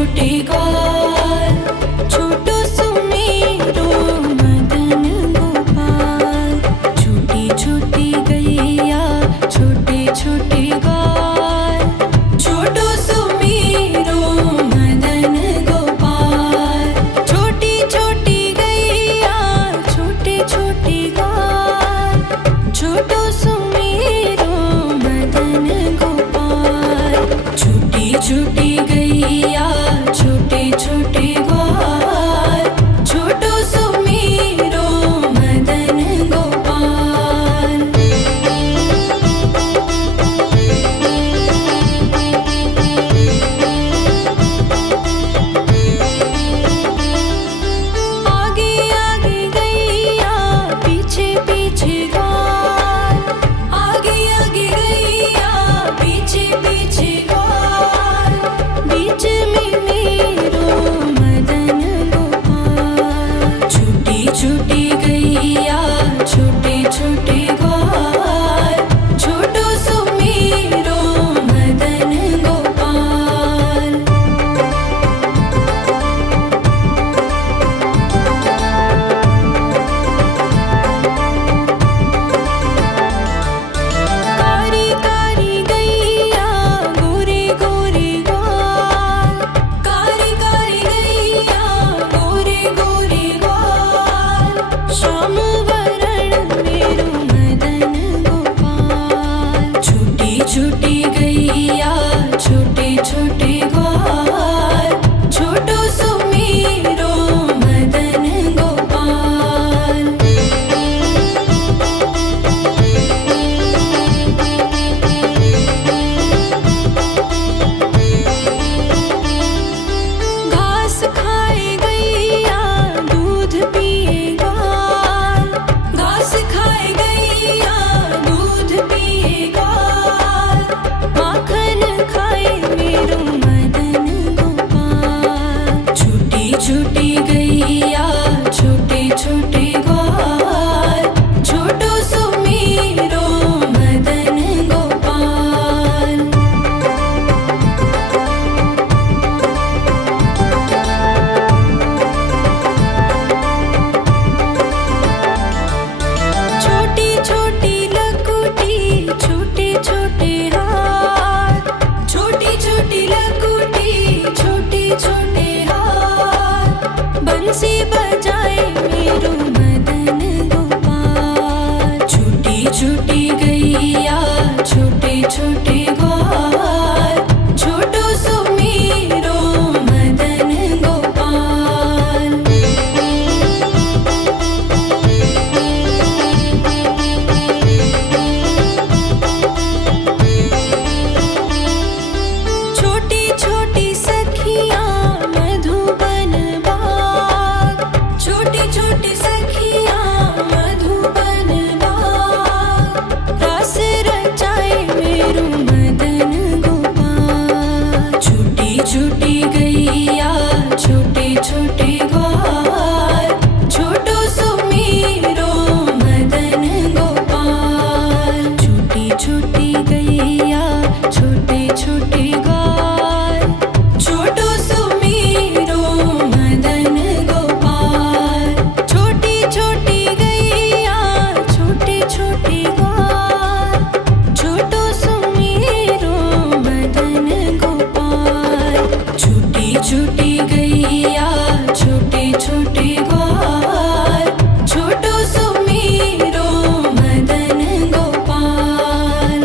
छोटे ग्वाल, छोटो सुमेरो मदन गोपाल। छोटी छोटी गैया छोटे छोटे ग्वाल, छोटो सुमेरो मदन गोपाल। छोटी छोटी गैया छोटे छोटे ग्वाल, छोटो सुमेरो मदन गोपाल। छोटी छोटी गैया छोटे छोटे ग्वाल, छोटो सुमेरो मदन गोपाल। आगे आगे गैया पीछे पीछे ग्वाल, आगे आगे गैया पीछे पीछे ग्वाल। बीच में मेरो मदन गोपाल। छोटी छोटी गैया छोटे छोटे ग्वाल, छोटो सुमेरो मदन गोपाल। कारी कारी गैया गोरे गोरे ग्वाल, कारी कारी गैया गोरे गोरे ग्वाल। श्याम वरण मेरो मदन गोपाल। छोटी छोटी गैया छोटे छोटे ग्वाल, छोटो सुमेरो मदन गोपाल। घास खाए गैया दूध पिए ग्वाल, घास खाए गैया दूध पिए ग्वाल। माखन खाए मेरो मदन गोपाल। छोटी छोटी गैया छोटे छोटे ग्वाल, छोटो सुमेरो मदन गोपाल। छोटी छोटी लकुटी छोटे छोटे हाथ, छोटी छोटी लकुटी छोटे छोटे हाथ। बंसी बजाए मेरो मदन गोपाल। छोटी छोटी गैया छोटे छोटे ग्वाल, छोटो सुमेरो मदन गोपाल। छोटी छोटी सखियाँ मधुबन बाग, छोटी छोटी सखियाँ मधुबन बाग। रास रचाए मेरो मदन गोपाल। छोटी छोटी गैया छोटे छोटे ग्वाल, छोटो सुमेरो मदन गोपाल। छोटी छोटी गैया छोटे छोटे ग्वाल, छोटो सुमेरो मदन गोपाल। छोटी छोटी गैया छोटे छोटे ग्वाल, छोटो सुमेरो मदन गोपाल। छोटी छोटी गैया छोटे छोटे ग्वाल, छोटो सुमेरो मदन गोपाल।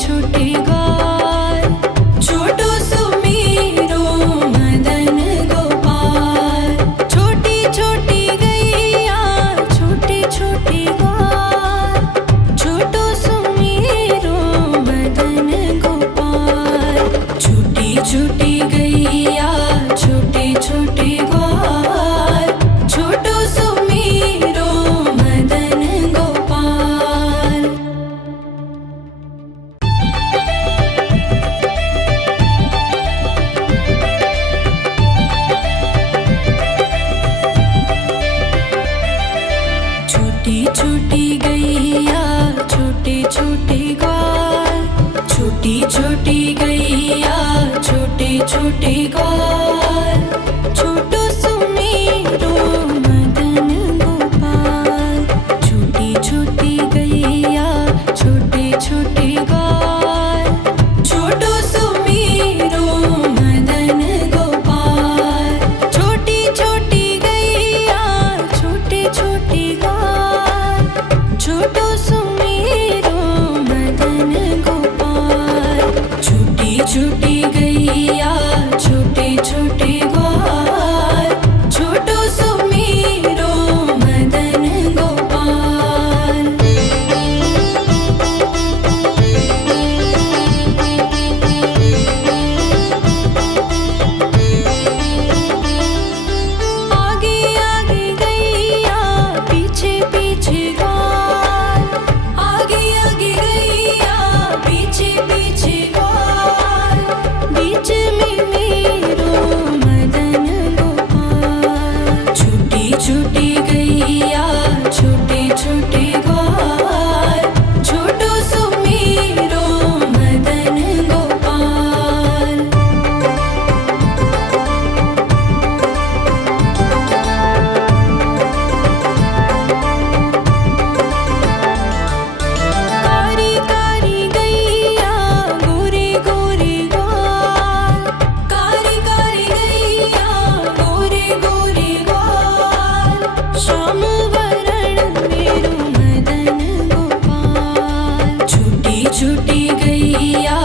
छोटे ग्वाल, छोटो सुमेरो मदन गोपाल। छोटी छोटी गैया छोटे छोटे ग्वाल, छोटो सुमेरो मदन गोपाल। छोटी छोटी गैया छोटे छोटे ग्वाल, छोटो सुमेरो मदन गोपाल। छोटी छोटी गैया छोटे छोटे ग्वाल, छोटी छोटी गैया छोटे छोटे ग्वाल, छोटो सुमेरो मदन गोपाल। छोटी छोटी गैया छोटे छोटे ग्वाल, छोटो सुमेरो मदन गोपाल। छोटी छोटी गैया छोटे छोटे ग्वाल, छोटो सुमेरो मदन गोपाल। छोटी छोटी गैया छोटे छोटे ग्वाल, छोटो सुमेरो मदन गोपाल। आगे आगे गैया पीछे पीछे ग्वाल, आगे आगे गैया पीछे पीछे ग्वाल। बीच में मेरो मदन गोपाल। छोटी छोटी गैया छोटे छोटे ग्वाल, छोटो सुमेरो मदन गोपाल। कारी कारी गैया गोरे गोरे ग्वाल, कारी कारी गैया गोरे गोरे ग्वाल। श्याम वरण मेरो मदन गोपाल। छोटी छोटी गैया